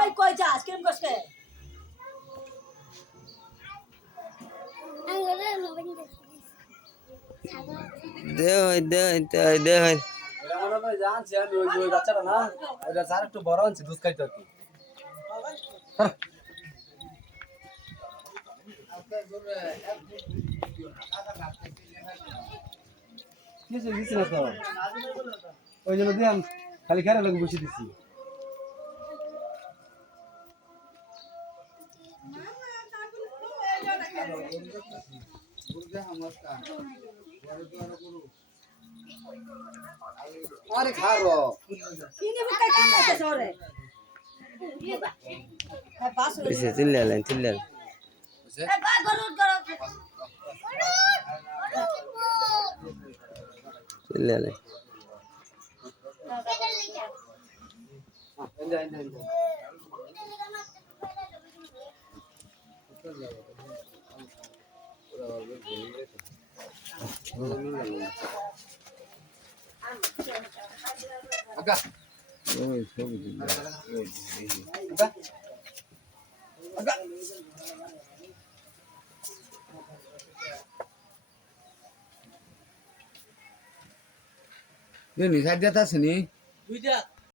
এই কই যাস কিরম কষ্টে দে জানছি আমি ওই বাচ্চাটা না ওইটা যার একটু বড় আনছি দুধ খাইতে আর কি কিছু দিচ্ছি না তো ওই জন্য দিয়ে খালি খেয়ার লোক বসে দিচ্ছি আরে খারো কিনে ফুটাই কাছে সরে এসে চিল্লালেন এ বা গরুর গরুর চিল্লালেন আগা ওই সব দিন আগা আগা নি সাইড দিতে আসেনি দুইটা